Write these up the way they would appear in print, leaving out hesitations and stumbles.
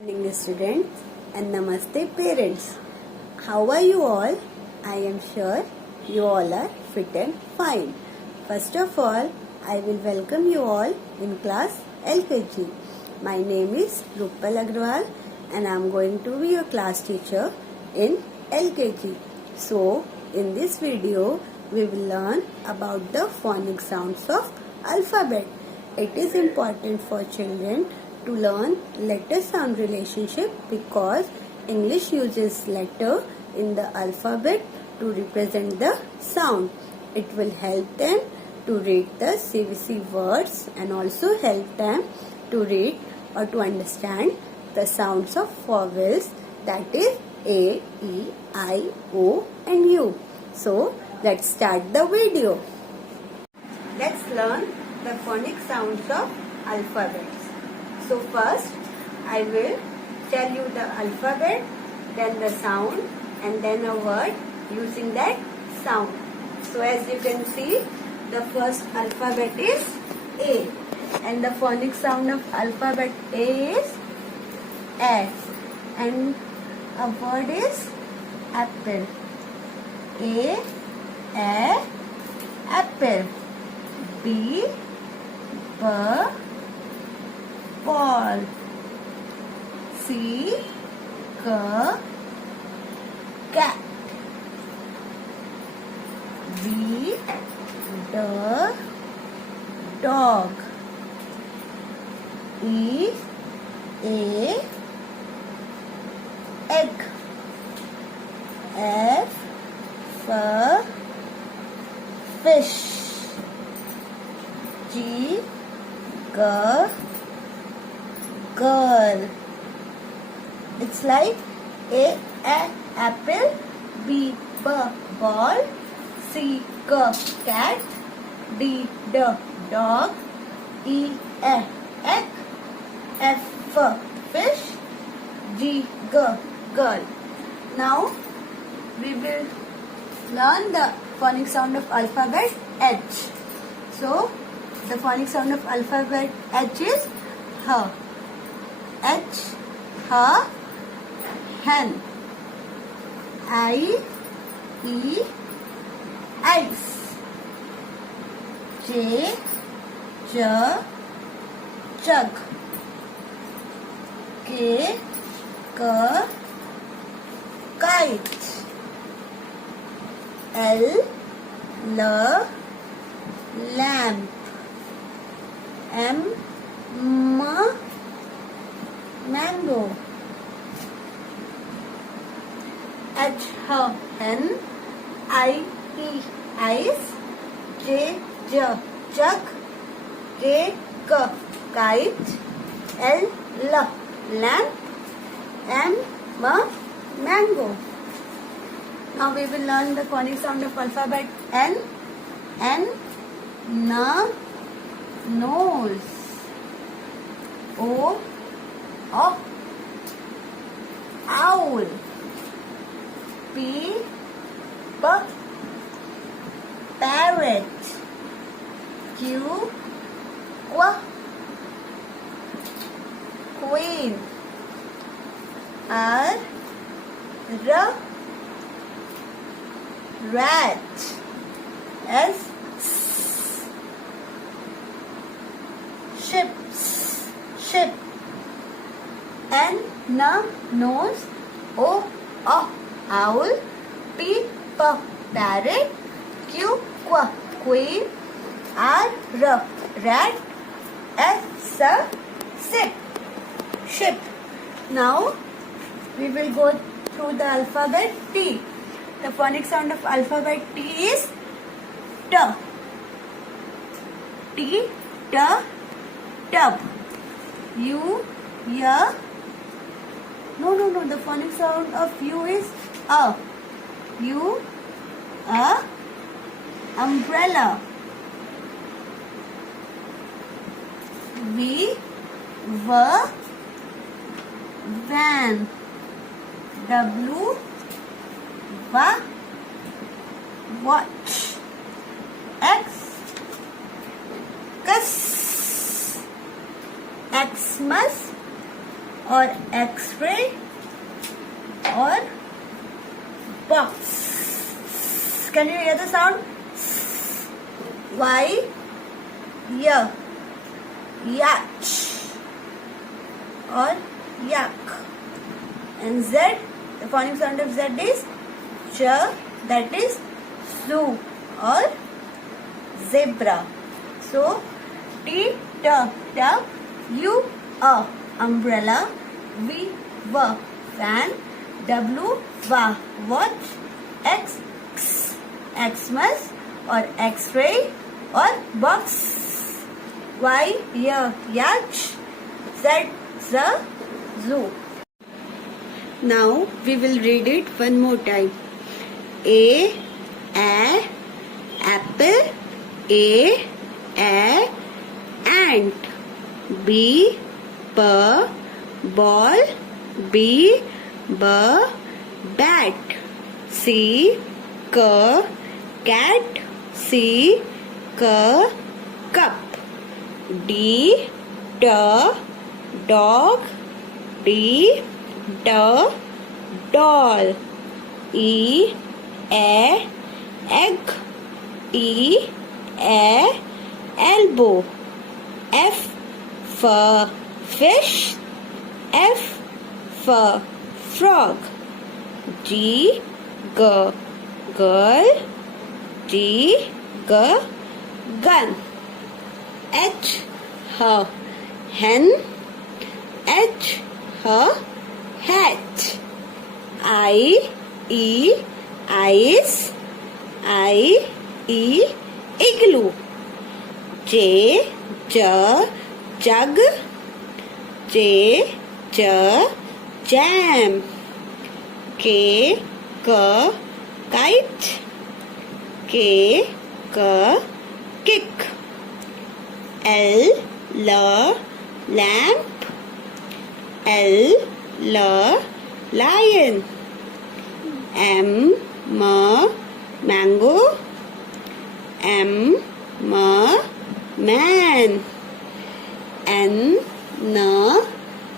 Morning students and namaste parents. How are you all? I am sure you all are fit and fine. First of all, I will welcome you all in class LKG. My name is Rupal and I am going to be your class teacher in LKG. So, in this video, we will learn about the phonic sounds of alphabet. It is important for children to learn letter sound relationship because English uses letter in the alphabet to represent the sound. It will help them to read the CVC words and also help them to read or to understand the sounds of vowels, that is A, E, I, O and U. So let's start the video. Let's learn the phonic sounds of alphabets. So first I will tell you the alphabet, then the sound and then a word using that sound. So as you can see, the first alphabet is A and the phonic sound of alphabet A is S and a word is apple. A, apple. B, ball. C, cat. D, dog. E, egg. F, fish. G, girl. It's like A, apple. B, ball. C, cat. D, dog. E, egg. F, fish. G, girl. Now we will learn the phonic sound of alphabet H. So the phonic sound of alphabet H is H. H, hen. I, ice. J, jug. K, kite. L, lamp. M, mango. H, hen. I, ice. J, jug. K, kite. L, lamp. M, mango. Now we will learn the phonic sound of alphabet N. N, nose. O, owl. P, parrot. Q, queen. R, rat. S, ship. N, nose. O, owl. P, parrot. Q, queen. R, rat. S, ship. Now we will go through the alphabet T. The phonic sound of alphabet T is T. T, tub. U, no. The phonic sound of U is A. U, umbrella. V, van. W, watch. Xmas. or X-ray or box. Can you hear the sound? Y, yach or yak. And Z, the phonic sound of Z is ch, that is zoo or zebra. So T, tub, U, umbrella, V, fan, W, watch, X, Xmas or X-ray or box, Y, yach, Z, zoo. Now we will read it one more time. A, apple, A, ant. B, ball, B, bat. C, cat, C, cup. D, dog, D, doll. E, egg, E, elbow. F, fish, F, frog. G, girl, G, gun. H, hen, H, hat. I, ice, I, igloo. J, jug, J, jam. K, kite, K, kick. L, lamp, L, lion. M, mango, M, man. N,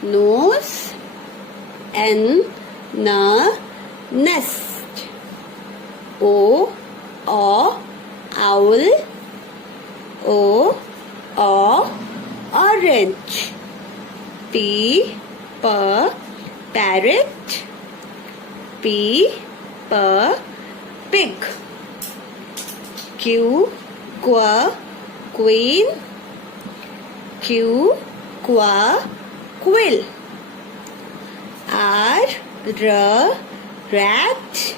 nose, N, nest. O, owl, O, orange. P, parrot, P, pig. Q, queen, Q, quill. R, rat,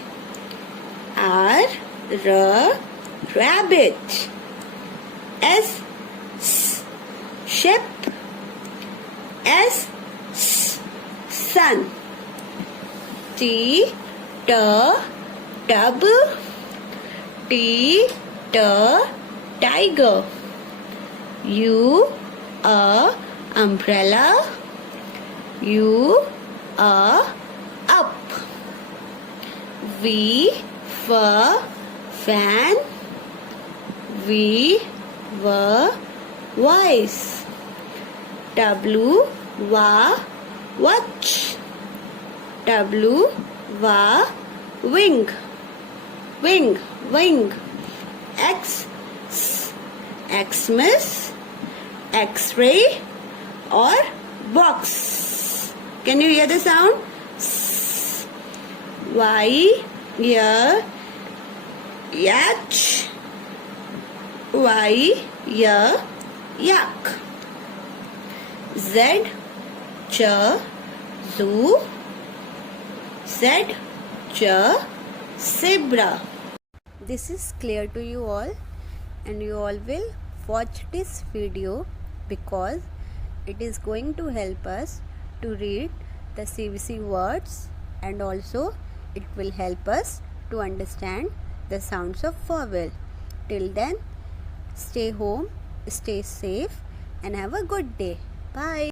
R, rabbit. S, ship, S, sun. T, tub, T, tiger. U, umbrella, U, up. V, fan, V, voice. W, watch, W, wing. X, Xmas, X-ray or box. Can you hear the sound? Y, yach, Y, yak. Z, zoo, Z, zebra. This is clear to you all, and you all will watch this video because it is going to help us to read the CVC words, and also it will help us to understand the sounds of vowel. Till then, stay home, stay safe, and have a good day. Bye.